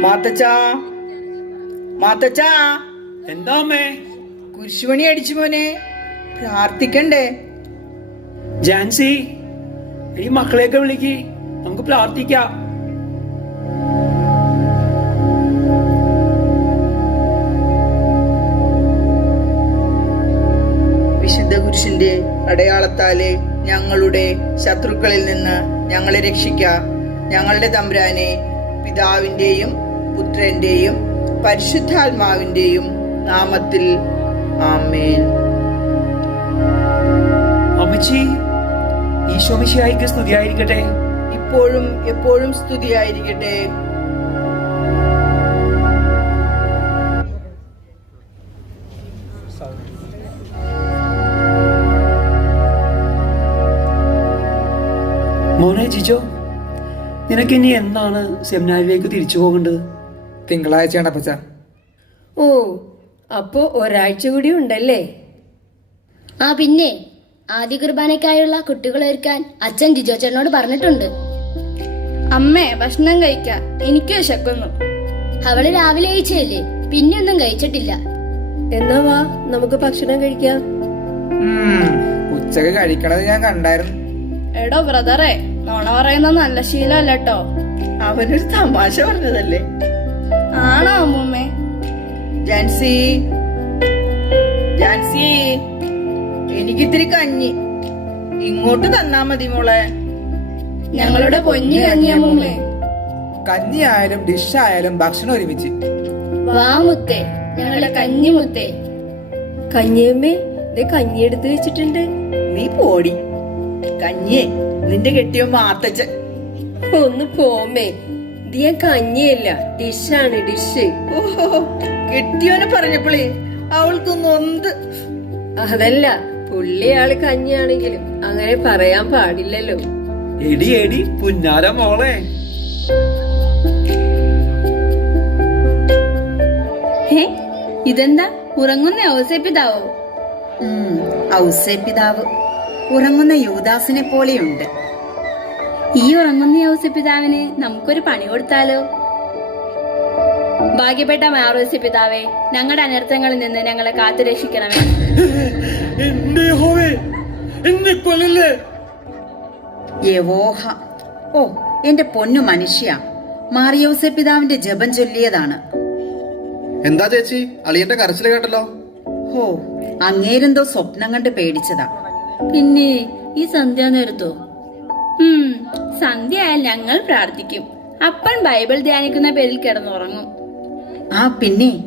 മാത്തച്ചാ മാത്തച്ചാ എന്താ അമ്മേ കുരിശുമണി അടിച്ചു മോനെ. പ്രാർത്ഥിക്കണ്ടേ? ജാൻസി ഈ മക്കളെയൊക്കെ വിളിക്ക്. നമുക്ക് പ്രാർത്ഥിക്കാം. വിശുദ്ധ കുരിശിന്റെ അടയാളത്താലെ ഞങ്ങളുടെ ശത്രുക്കളിൽ നിന്ന് ഞങ്ങളെ രക്ഷിക്ക. ഞങ്ങളുടെ തമ്പുരാനെ പിതാവിന്റെയും പുത്രന്റെയും പരിശുദ്ധാത്മാവിന്റെയും നാമത്തിൽ ആമേൻ. അമ്മച്ചി ഈശോമിശിയായിക്ക് സ്തുതിയായിരിക്കട്ടെ. ഇപ്പോഴും എപ്പോഴും സ്തുതിയായിരിക്കട്ടെ. മോനെ ജിജോ നിനക്ക് ഇനി എന്താണ് സെമിനാരിലേക്ക് തിരിച്ചു പോകേണ്ടത്? തിങ്കളാഴ്ചയാണ് അപ്പച്ച. ഓ അപ്പോ ഒരാഴ്ച കൂടി ഉണ്ടല്ലേ? ആ പിന്നെ. ആദ്യ കുർബാനയ്ക്കായുള്ള കുട്ടികൾ ഒരുക്കാൻ അച്ഛൻ ജിജോ ചേട്ടനോട് പറഞ്ഞിട്ടുണ്ട്. അമ്മേ ഭക്ഷണം കഴിക്കാം. എനിക്ക് വിശക്കുന്നു അവൾ രാവിലെ കഴിച്ചല്ലേ പിന്നെ ഒന്നും കഴിച്ചിട്ടില്ല. എന്നാ വാ നമുക്ക് ഭക്ഷണം കഴിക്കാം. ഉച്ചയ്ക്ക് കഴിക്കണത് ഞാൻ കണ്ടായിരുന്നു. എടോ ബ്രദറെ. നോണ പറയുന്ന നല്ല ശീലമല്ല കേട്ടോ. അവനൊരു തമാശ പറഞ്ഞതല്ലേ? ആണോ അമ്മൂമ്മേ? ജാൻസി. ജാൻസി എനിക്കിത്തിരി കഞ്ഞി. ഇങ്ങോട്ട് തന്നാ മതി മോളെ. ഞങ്ങളുടെ പൊഞ്ഞി കഞ്ഞി അമ്മൂമ്മേ. കഞ്ഞി ആയാലും ഡിഷ് ആയാലും ഭക്ഷണം ഒരുമിച്ച്. വാ മുത്തേ ഞങ്ങളുടെ കഞ്ഞി മുത്തേ. കഞ്ഞിയമ്മേ ദേ കഞ്ഞി എടുത്ത് വെച്ചിട്ടുണ്ട്. നീ പോടി. കഞ്ഞിയെ നിന്റെ കെട്ടിയോ മാത്തച്ഛൻ ഒന്ന് പോമേ. ദിയ കഞ്ഞിയല്ല ഡിഷാണ് ഡിഷ്. ഓഹോ കെട്ടിയോനെ പറഞ്ഞപ്പോളേ അവൾക്ക് നൊന്ത് അതല്ല പുള്ളി ആൾ കഞ്ഞിയാണെങ്കിലും അങ്ങനെ പറയാൻ പാടില്ലല്ലോ. എടി എടി പുന്നാര മോളെ. ഹേ ഇതെന്താ? ഉറങ്ങുന്ന ഔസേപ്പിതാവോ ഔസേ പിതാവ് ഉറങ്ങുന്ന യൂദാസിനെ പോലെയുണ്ട്. ഈ ഉറങ്ങുന്ന ഔസേപ്പിതാവിന് നമുക്കൊരു പണി കൊടുത്താലോ? ഭാഗ്യപ്പെട്ട മാറോസി പിതാവേ ഞങ്ങളുടെ അനർത്ഥങ്ങളിൽ നിന്ന് ഞങ്ങളെ കാത്തു രക്ഷിക്കണമേ യവോഹ. ഓ എന്റെ പൊന്നു മനുഷ്യ മാറിയോസെ പിതാവിന്റെ ജപം ചൊല്ലിയതാണ്. എന്താ ചേച്ചി അളിയന്റെ കരച്ചിൽ കേട്ടല്ലോ? ഹോ അങ്ങേരെന്തോ സ്വപ്നം കണ്ട് പേടിച്ചതാ. പിന്നെ ഈ സന്ധ്യ നേരത്തോ? സന്ധ്യ ആയാൽ ഞങ്ങൾ പ്രാർത്ഥിക്കും. അപ്പൻ ബൈബിൾ ധ്യാനിക്കുന്ന പേരിൽ കിടന്നുറങ്ങും. ആ പിന്നെ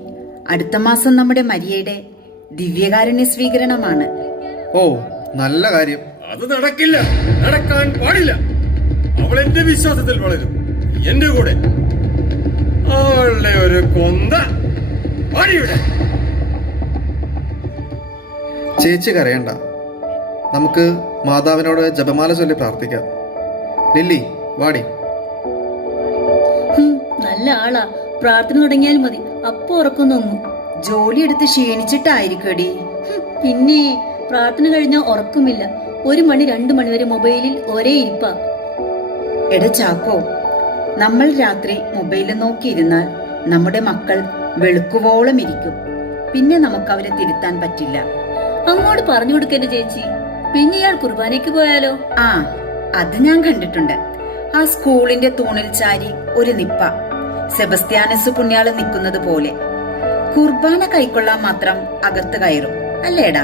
അടുത്ത മാസം നമ്മുടെ മരിയയുടെ ദിവ്യകാരുണ്യ സ്വീകരണമാണ്. ഓ നല്ല കാര്യം. അത് നടക്കില്ല. നടക്കാൻ പാടില്ല. അവൾ എന്റെ വിശ്വാസത്തിൽ വളരും. എന്റെ കൂടെ. അവളുടെ ഒരു കൊന്ത ചേച്ചി കരയണ്ട. നമുക്ക് മാതാവിനോട് ജപമാല ചൊല്ലി പ്രാർത്ഥിക്കാം. ലില്ലി വാടി. നല്ല ആളാ. പ്രാർത്ഥന തുടങ്ങിയാൽ മതി. അപ്പൊ ഉറക്കം തോന്നും ജോലിയെടുത്ത് ക്ഷീണിച്ചിട്ടായിരിക്കടി. പിന്നെ പ്രാർത്ഥന കഴിഞ്ഞാൽ ഉറക്കുമില്ല. ഒരു മണി രണ്ടു മണി വരെ മൊബൈലിൽ ഒരേ ഇരിപ്പ. എട ചാക്കോ നമ്മൾ രാത്രി മൊബൈലിൽ നോക്കിയിരുന്നാൽ നമ്മുടെ മക്കൾ വെളുക്കുവോളം ഇരിക്കും. പിന്നെ നമുക്ക് അവരെ തിരുത്താൻ പറ്റില്ല. അങ്ങോട്ട് പറഞ്ഞു കൊടുക്കരുത് ചേച്ചി. പിന്നെ ഇയാൾ കുർബാനയ്ക്ക് പോയാലോ? ആ അത് ഞാൻ കണ്ടിട്ടുണ്ട്. ആ സ്കൂളിന്റെ തൂണിൽ ചാരി ഒരു നിപ്പ. സെബസ്ത്യാനസ് പുണ്യാൾ നിൽക്കുന്നത് പോലെ. കുർബാന കൈക്കൊള്ളാൻ മാത്രം അകത്ത് കയറും. അല്ലേടാ?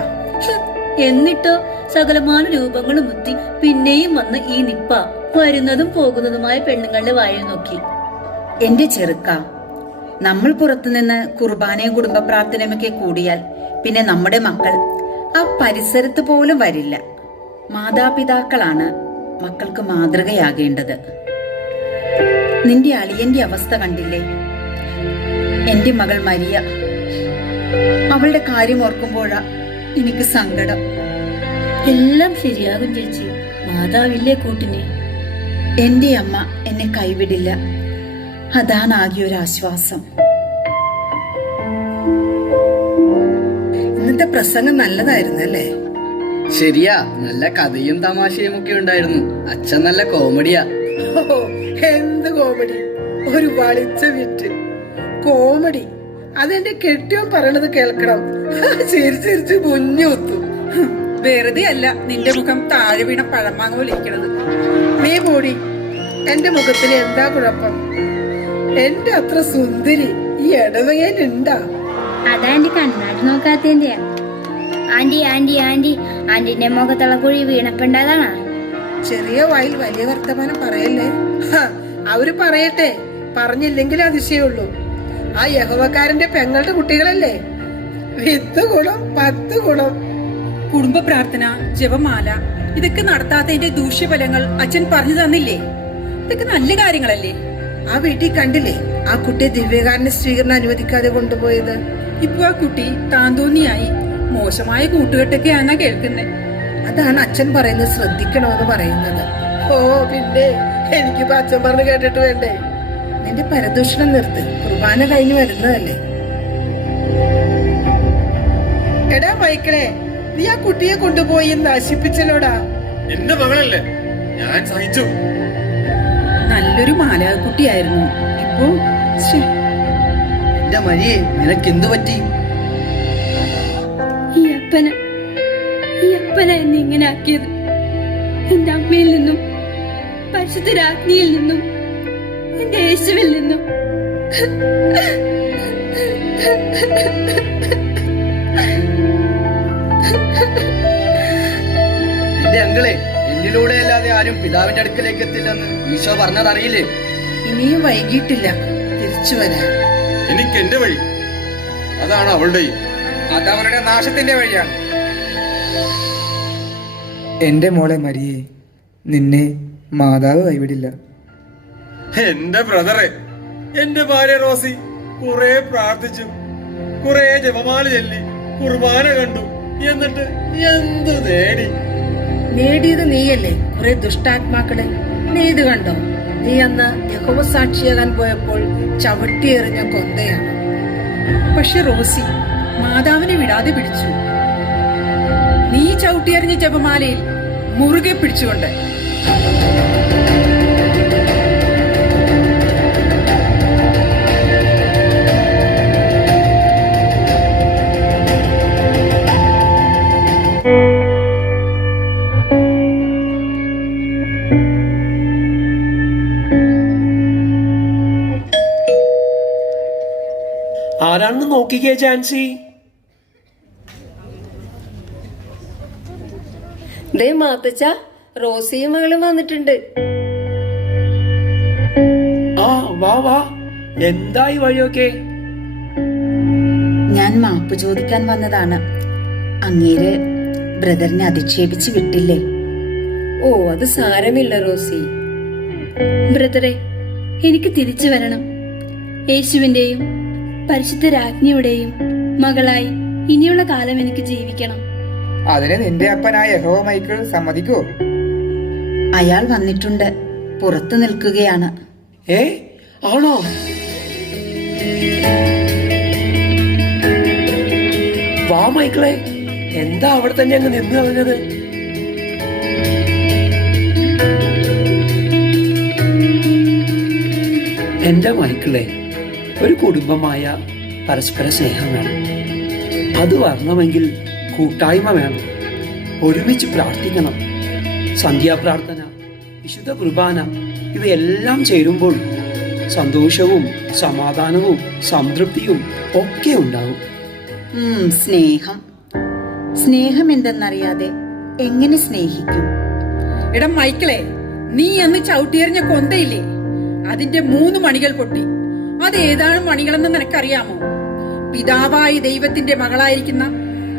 എന്നിട്ട്? സകലമാന രൂപങ്ങളും മുത്തി പിന്നെയും വന്ന് ഈ നിപ്പ വരുന്നതും പോകുന്നതുമായ പെണ്ണുങ്ങളുടെ വായിൽ നോക്കി. എന്റെ ചെറുക്ക നമ്മൾ പുറത്തുനിന്ന് കുർബാനയും കുടുംബ പ്രാർത്ഥനയുമൊക്കെ കൂടിയാൽ പിന്നെ നമ്മുടെ മക്കൾ ആ പരിസരത്ത് പോലും വരില്ല. മാതാപിതാക്കളാണ് മക്കൾക്ക് മാതൃകയാകേണ്ടത്. നിന്റെ അളിയന്റെ അവസ്ഥ കണ്ടില്ലേ? എന്റെ മകൾ മരിയ. അവളുടെ കാര്യം ഓർക്കുമ്പോഴാ എനിക്ക് സങ്കടം. എല്ലാം ശരിയാകും ചേച്ചി. മാതാവില്ലേ കൂട്ടിനെ? എന്റെ അമ്മ എന്നെ കൈവിടില്ല. അതാണ് ആകെ ഒരു ആശ്വാസം. ഇന്നത്തെ പ്രസംഗം നല്ലതായിരുന്നു അല്ലേ? ശരിയാ നല്ല കഥയും തമാശയും ഒക്കെ ഉണ്ടായിരുന്നു. അച്ഛൻ നല്ല കോമഡിയാ. എന്ത് കോമഡി. ഒരു വളിച്ച വിറ്റ്. കോമഡി. അതെന്റെ കെട്ടിയോ പറയണത് കേൾക്കണം. ചിരിച്ച് ചിരിച്ച് മുഞ്ഞുത്തും വെറുതെ അല്ല നിന്റെ മുഖം താഴെ വീണ പഴമാങ്ങ പോലെ ഇരിക്കണത്. നീ പോടി എന്റെ മുഖത്തിന് എന്താ കുഴപ്പം? എന്റെ അത്ര സുന്ദരി ഈ ഇടവകയിലുണ്ടാ അതാണ്ടി കണ്ണാടി നോക്കാത്തേന്റെയാ ആന്റി ആന്റി ആന്റി ആന്റിന്റെ മുഖത്തുള്ള കുഴി വീണപ്പുണ്ടാതാണാ ചെറിയ വായിൽ വലിയ വർത്തമാനം പറയല്ലേ? അവർ പറയട്ടെ. പറഞ്ഞില്ലെങ്കിൽ അതിശയുള്ളൂ ആ യഹോവക്കാരന്റെ പെങ്ങളുടെ കുട്ടികളല്ലേ? വിത്ത് ഗുണം പത്ത് ഗുണം. കുടുംബ പ്രാർത്ഥന ജപമാല ഇതൊക്കെ നടത്താത്തതിന്റെ ദൂഷ്യഫലങ്ങൾ അച്ഛൻ പറഞ്ഞു തന്നില്ലേ? ഇതൊക്കെ നല്ല കാര്യങ്ങളല്ലേ? ആ വീട്ടിൽ കണ്ടില്ലേ? ആ കുട്ടിയെ ദിവ്യകാരന്റെ സ്വീകരണം അനുവദിക്കാതെ കൊണ്ടുപോയത്. ഇപ്പൊ ആ കുട്ടി താന്തോന്നിയായി. മോശമായ കൂട്ടുകെട്ടൊക്കെയാന്നാ കേൾക്കുന്നത് അതാണ് അച്ഛൻ പറയുന്നത്. ശ്രദ്ധിക്കണമെന്ന് പറയുന്നത്. ഓ പിന്നെ എനിക്കിപ്പോ അച്ഛൻ പറഞ്ഞു കേട്ടിട്ട് വേണ്ടേ? നിന്റെ പരദൂഷണം നിർത്ത്. കുർബാന കഴിഞ്ഞു വരുന്നതല്ലേ? എടാ മൈക്കിളെ നീ ആ കുട്ടിയെ കൊണ്ടുപോയി നശിപ്പിച്ചല്ലോടാ? എന്റെ മകളല്ലേ? ഞാൻ സഹിച്ചു. നല്ലൊരു മാലാകുട്ടിയായിരുന്നു ഇപ്പോ ശ്ശേ, എന്റെ മരിയെ നിനക്കെന്തു പറ്റി? ഈ അപ്പന ഈ അപ്പന എന്നെ ഇങ്ങനെ ആക്കിയത് എന്റെ അമ്മയിൽ നിന്നും പരിശുദ്ധ രാജ്ഞിയിൽ നിന്നും എന്റെ യേശുവിൽ നിന്നും. എന്റെ അങ്കിളെ എന്നിലൂടെ അല്ലാതെ ആരും പിതാവിന്റെ അടുക്കലേക്ക് എത്തില്ലെന്ന് ഈശോ പറഞ്ഞതറിയില്ലേ? ഇനിയും വൈകിട്ടില്ല. തിരിച്ചു വരാൻ എനിക്ക് എന്റെ വഴി. അതാണ് അവളുടെയും. അവരുടെ നാശത്തിന്റെ വഴിയാണ്. എന്റെ മോളെ മരിയെ നിന്നെ മാതാവ് കൈവിടില്ല. എന്റെ ബ്രദറെ എന്റെ ഭാര്യ റോസി കുറെ പ്രാർത്ഥിച്ചു. കുറെ ജപമാല ചൊല്ലി. കുർബാന കണ്ടു. എന്നിട്ട് എന്ത് നേടി? നേടിയത് നീയല്ലേ? കുറെ ദുഷ്ടാത്മാക്കളെ നീ ഇത് കണ്ടോ? നീ അന്ന് യഹോവ സാക്ഷിയാകാൻ പോയപ്പോൾ ചവിട്ടിയെറിഞ്ഞ കൊന്തയാണ്. പക്ഷെ റോസി മാതാവിനെ വിടാതെ പിടിച്ചു. നീ ചവിട്ടിയെറിഞ്ഞ ജപമാലയിൽ മുറുകെ പിടിച്ചുകൊണ്ട് ആരാണെന്ന് നോക്കിക്കേ ജാൻസി. ദേ മാത്തച്ച റോസിയും മകളും വന്നിട്ടുണ്ട്. ആ വാ വാ. എന്തായി വഴിയൊക്കെ? ഞാൻ മാപ്പ് ചോദിക്കാൻ വന്നതാണ്. അങ്ങേര് ബ്രദറിനെ അധിക്ഷേപിച്ച് വിട്ടില്ലേ? ഓ അത് സാരമില്ല റോസി. ബ്രദറെ എനിക്ക് തിരിച്ചു വരണം. യേശുവിന്റെയും പരിശുദ്ധ രാജ്ഞിയുടെയും മകളായി ഇനിയുള്ള കാലം എനിക്ക് ജീവിക്കണം. അതിന് നിന്റെ അപ്പനായ യഹോവ മൈക്കിൾ സമ്മതിക്കോ. അയാൾ വന്നിട്ടുണ്ട്. പുറത്തു നിൽക്കുകയാണ്. ഏ? ആണോ? വാ മൈക്കിളെ. എന്താ അവിടെ തന്നെ അങ്ങ് നിന്ന് കളഞ്ഞത്? എന്റെ മൈക്കിളെ? ഒരു കുടുംബമായ പരസ്പര സ്നേഹം വേണം. അത് വരണമെങ്കിൽ കൂട്ടായ്മ വേണം. ഒരുമിച്ച് പ്രാർത്ഥിക്കണം. സന്ധ്യാപ്രാർത്ഥന വിശുദ്ധ കുർബാന ഇവയെല്ലാം ചേരുമ്പോൾ സന്തോഷവും സമാധാനവും സംതൃപ്തിയും ഒക്കെ ഉണ്ടാവും സ്നേഹം. സ്നേഹം എന്തെന്നറിയാതെ എങ്ങനെ സ്നേഹിക്കും? എടാ മൈക്കിളെ നീ അന്ന് ചവിട്ടിയെറിഞ്ഞ കൊന്തയില്ലേ? അതിന്റെ മൂന്ന് മണികൾ പൊട്ടി. അത് ഏതാണ് മണികളെന്ന് നിനക്കറിയാമോ? പിതാവായ ദൈവത്തിന്റെ മകളായിരിക്കുന്ന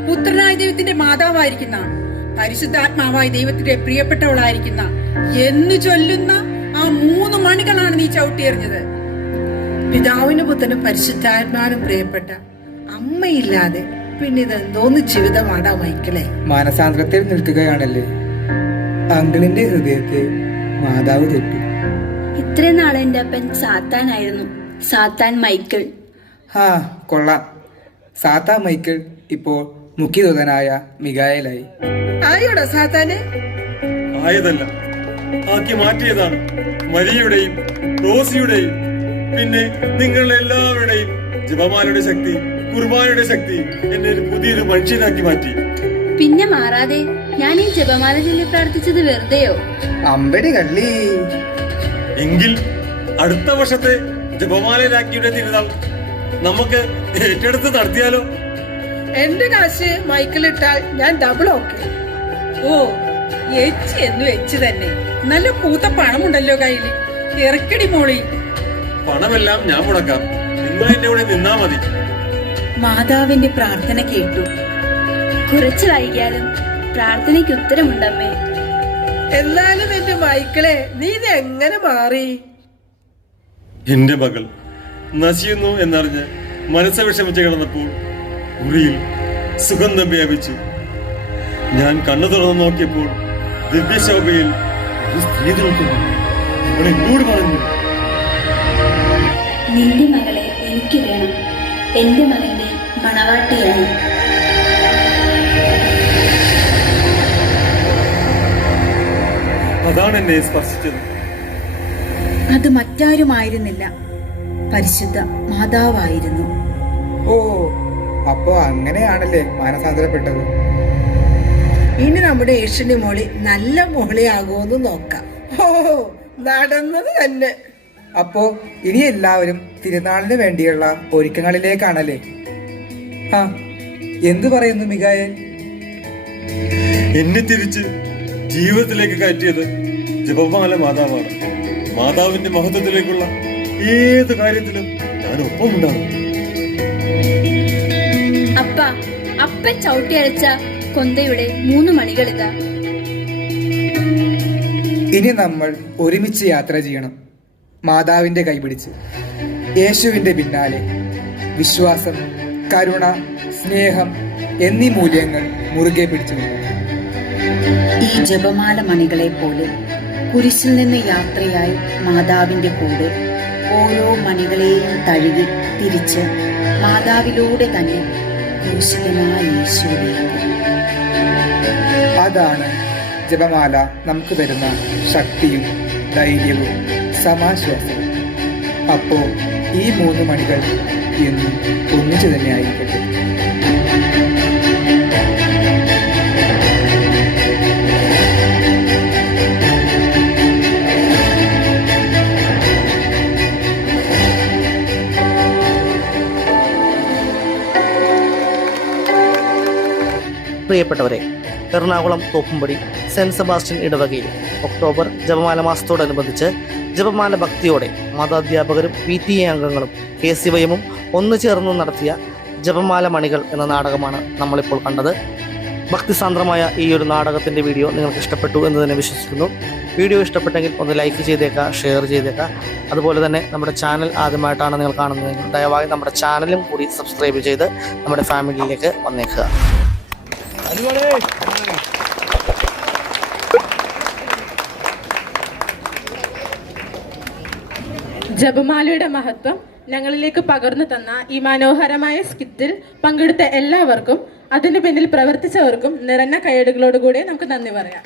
പുത്രനായ ദൈവത്തിന്റെ മാതാവായിരിക്കുന്ന പരിശുദ്ധാത്മാവായ ദൈവത്തിന്റെ പ്രിയപ്പെട്ടവളായിരിക്കുന്ന എന്ന് ചൊല്ലുന്ന ആ മൂന്ന് മണികളാണ് നീ ചവിട്ടിയെറിഞ്ഞത്. പിതാവിനും പുത്രനും പരിശുദ്ധാത്മാവിനും പ്രിയപ്പെട്ട അമ്മയില്ലാതെ പിന്നെ ഇതെന്തോന്ന് ജീവിതമാടാ മൈക്കിളെ? മാനസാന്തരത്തിൽ നിൽക്കുകയാണല്ലേ? അങ്കിളിന്റെ ഹൃദയത്തെ മാതാവ് തൊട്ടു. ഇത്രയും നാളെ എന്റെ അപ്പൻ സാത്താനായിരുന്നു. സാത്താൻ മൈക്കിൾ. ആ കൊള്ളാം. സാത്താൻ മൈക്കിൾ ഇപ്പോൾ മുഖ്യദൂതനായ മികായലായി ആയോടാ സാത്താന്? ആയതല്ല. ആക്കി മാറ്റിയതാണ്. മരിയുടെയും റോസിയുടെയും പിന്നെ നിങ്ങൾ എല്ലാവരുടെയും ജപമാലയുടെ ശക്തി കുർബാനയുടെ ശക്തി എന്നെ ഒരു പുതിയൊരു മനുഷ്യനാക്കി മാറ്റി. പിന്നെ മാറാതെ ഞാൻ ഈ ജപമാല ചൊല്ലി പ്രാർത്ഥിച്ചത് വെറുതെയോ? അമ്പടി കള്ളി. എങ്കിൽ അടുത്ത വർഷത്തെ ജപമാല രാജ്ഞിയുടെ തിരുനാൾ നമുക്ക് ഏറ്റെടുത്ത് നടത്തിയാലോ? എന്റെ കാശ് മൈക്കിലിട്ടാൽ ഞാൻ ഡബിൾ ഓക്കെ. ഓ എച്ച് എന്ന് എച്ച് തന്നെ. നല്ല പൂത്ത പണമുണ്ടല്ലോ കയ്യിൽ. ഇറക്കടി മോളി. പണമെല്ലാം ഞാൻ മുടക്കാം. നിങ്ങൾ എന്റെ കൂടെ നിന്നാ മതി. മാതാവിന്റെ പ്രാർത്ഥന കേട്ടു. കുറച്ച് വൈകിയാലും പ്രാർത്ഥനയ്ക്ക് ഉത്തരമുണ്ടമ്മേ. എന്നാലും എന്റെ മൈക്കിളെ നീ ഇത് എങ്ങനെ മാറി? എന്റെ മകൾ നശിയുന്നു എന്നറിഞ്ഞ് മനസ്സ് വിഷമിച്ച് കിടന്നപ്പോൾ മുറിയിൽ സുഗന്ധം വ്യാപിച്ചു. ഞാൻ കണ്ണു തുറന്നു നോക്കിയപ്പോൾ ദിവ്യശോഭയിൽ ഒരു സ്ത്രീ നിൽക്കുന്നു. അവൾ എന്നോട് പറഞ്ഞു നിന്റെ മകളെ എനിക്ക് വേണം. എന്റെ മകന്റെ മണവാട്ടിയായി. അതാണ് എന്നെ സ്പർശിച്ചത്. അത് മറ്റാരുമായിരുന്നില്ല. പരിശുദ്ധ മാതാവായിരുന്നു. ഓ അപ്പോ അങ്ങനെയാണല്ലേ മാനസാന്തരപ്പെട്ടത്? ഇനി നമ്മുടെ ഏഷ്യന്റെ മോളി നല്ല മോളിയാകുമെന്ന് നോക്കാം. ഓ നടന്നത് തന്നെ. അപ്പോ ഇനി എല്ലാവരും തിരുനാളിന് വേണ്ടിയുള്ള ഒരുക്കങ്ങളിലേക്കാണല്ലേ? ആ എന്തു പറയുന്നു മികായൻ എന്നെ തിരിച്ച് ജീവിതത്തിലേക്ക് കയറ്റിയത് ജപമാല മാതാവാണ്. മാതാവിന്റെ മഹത്വത്തിലേക്കുള്ള ഏത് കാര്യത്തിലും ഞാൻ ഒപ്പം ഉണ്ടാകും അപ്പ അപ്പൻ ചവിട്ടിയടച്ച കൊന്തയുടെ മൂന്ന് മണികൾ ഇതാ. ഇനി നമ്മൾ ഒരുമിച്ച് യാത്ര ചെയ്യണം. മാതാവിന്റെ കൈപിടിച്ച് യേശുവിന്റെ പിന്നാലെ. വിശ്വാസം കരുണ സ്നേഹം എന്നീ മൂല്യങ്ങൾ മുറുകെ പിടിച്ചു ഈ ജപമാല മണികളെ പോലെ കുരിശിൽ നിന്ന് യാത്രയായി മാതാവിന്റെ കൂടെ ഓരോ മണികളെയും തഴുകി തിരിച്ച് മാതാവിലൂടെ തന്നെ അതാണ് ജപമാല നമുക്ക് തരുന്ന ശക്തിയും ധൈര്യവും സമാശ്വാസവും. അപ്പോ ഈ മൂന്ന് മണികൾ എന്നും ഒന്നിച്ചു തന്നെ ആയിരിക്കട്ടെ. പ്രിയപ്പെട്ടവരെ എറണാകുളം തോപ്പുംപടി സെന്റ് സെബാസ്റ്റ്യൻ ഇടവകയിൽ ഒക്ടോബർ ജപമാല മാസത്തോടനുബന്ധിച്ച് ജപമാല ഭക്തിയോടെ മതാധ്യാപകരും പി ടി എ അംഗങ്ങളും കെ സി വൈഎമ്മും ഒന്നു ചേർന്ന് നടത്തിയ ജപമാല മണികൾ എന്ന നാടകമാണ് നമ്മളിപ്പോൾ കണ്ടത്. ഭക്തിസാന്ദ്രമായ ഈ ഒരു നാടകത്തിന്റെ വീഡിയോ നിങ്ങൾക്ക് ഇഷ്ടപ്പെട്ടു എന്ന് തന്നെ വിശ്വസിക്കുന്നു. വീഡിയോ ഇഷ്ടപ്പെട്ടെങ്കിൽ ഒന്ന് ലൈക്ക് ചെയ്തേക്കുക ഷെയർ ചെയ്തേക്കുക. അതുപോലെ തന്നെ നമ്മുടെ ചാനൽ ആദ്യമായിട്ടാണ് നിങ്ങൾ കാണുന്നതെങ്കിൽ ദയവായി നമ്മുടെ ചാനലും കൂടി സബ്സ്ക്രൈബ് ചെയ്ത് നമ്മുടെ ഫാമിലിയിലേക്ക് വന്നേക്കുക. ജപമാലയുടെ മഹത്വം ഞങ്ങളിലേക്ക് പകർന്നു തന്ന ഈ മനോഹരമായ സ്കിറ്റിൽ പങ്കെടുത്ത എല്ലാവർക്കും അതിനു പിന്നിൽ പ്രവർത്തിച്ചവർക്കും നിറഞ്ഞ കൈയടികളോടുകൂടി നമുക്ക് നന്ദി പറയാം.